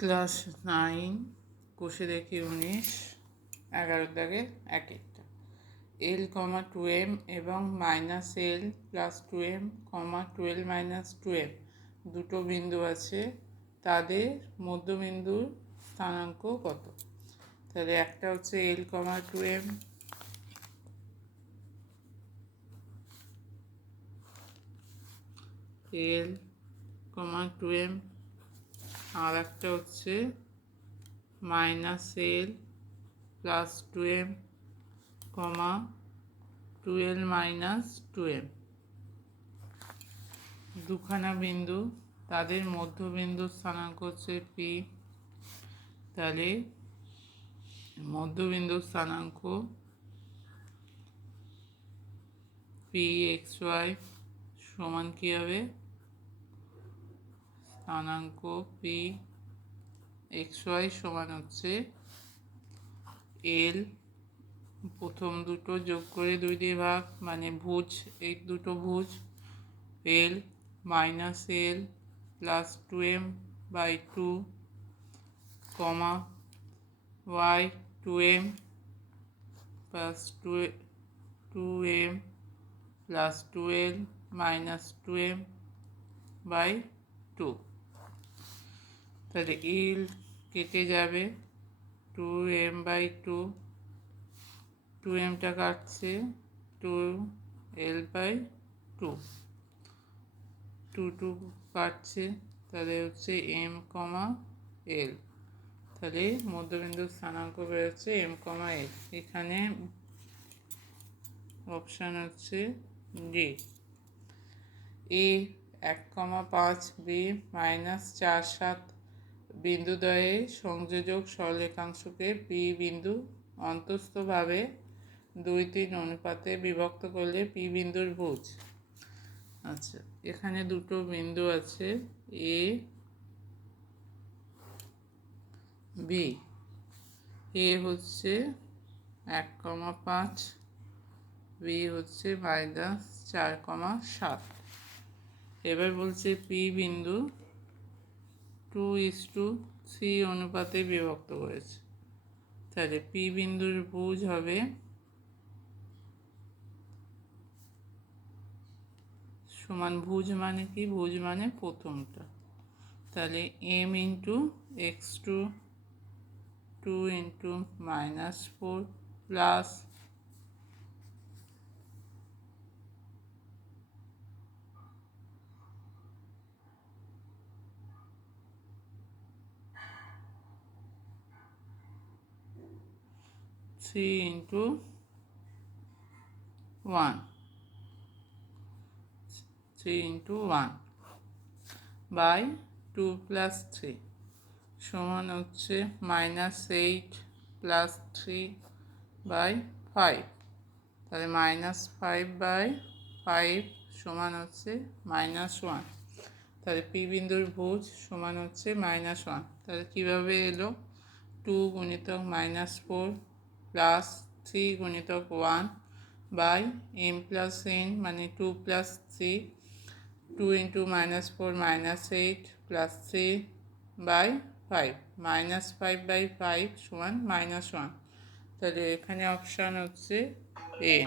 Class 9 কোষে দেখি 19 11 দাগে এক একটা এল কমা 2m এবং মাইনাস এল প্লাস 2m কমা 12 মাইনাস 2m দুটো বিন্দু আছে, তাদের মধ্যবিন্দুর স্থানাঙ্ক কত? তাহলে একটা হচ্ছে এল কমা 2m, এল কমা 2m, আর একটা হচ্ছে মাইনাস এল প্লাস 2m কমা 12 মাইনাস 2m দুখানা বিন্দু, তাদের মধ্যবিন্দুর স্থানাঙ্ক হচ্ছে পি। তাহলে মধ্যবিন্দুর স্থানাঙ্ক পি এক্স ওয়াই সমান কী হবে? স্থানাঙ্ক পি এক্স ওয়াই সমান হচ্ছে এল, প্রথম দুটো যোগ করে 2 দিয়ে ভাগ, মানে ভুজ, এই দুটো ভুজ, L minus L plus 2m by 2 comma y 2m plus 2m plus 2l minus 2m by 2। তাহলে এল কেটে যাবে, 2m বাই 2, 2mটা কাটছে, 2l বাই 2, 2 কাটছে, তাহলে হচ্ছে m কমা l। তাহলে মধ্যবিন্দুর স্থানাঙ্ক বেরোচ্ছে m কমা l। এখানে অপশান হচ্ছে ডি। এ 1,5 বি মাইনাস 4,7 বিন্দুদ্বয়ে সংযোজক সরলরেখাংশকে পি বিন্দু অন্তস্থভাবে 2:3 অনুপাতে বিভক্ত করলে পি বিন্দুর ভুজ। আচ্ছা, এখানে দুটো বিন্দু আছে, এ বি। এ হচ্ছে 1,5, বি হচ্ছে মাইনাস 4,7। এবার বলছে পি বিন্দু 2:3 অনুপাতে বিভক্ত করেছে। তাহলে পি বিন্দুর ভুজ হবে সমান, ভুজ মানে কি? ভুজ মানে প্রথমটা, তাহলে m into x2 2 into minus 4 plus 3 into 1, 3 into 1 by 2 plus 3 সমান হচ্ছে মাইনাস 8 প্লাস 3 বাই 5। তাহলে মাইনাস 5 বাই 5 সমান হচ্ছে -1। তাহলে পি বিন্দুর ভুজ সমান হচ্ছে -1। তাহলে কীভাবে এলো? 2 গুণিতক -4 প্লাস 3 গুণিতক 1 বাই m প্লাস n মানে 2 plus 3, 2 into -4 -8 plus 3 by 5, -5 by 5 সমান -1। তাহলে এখানে অপশান হচ্ছে এ।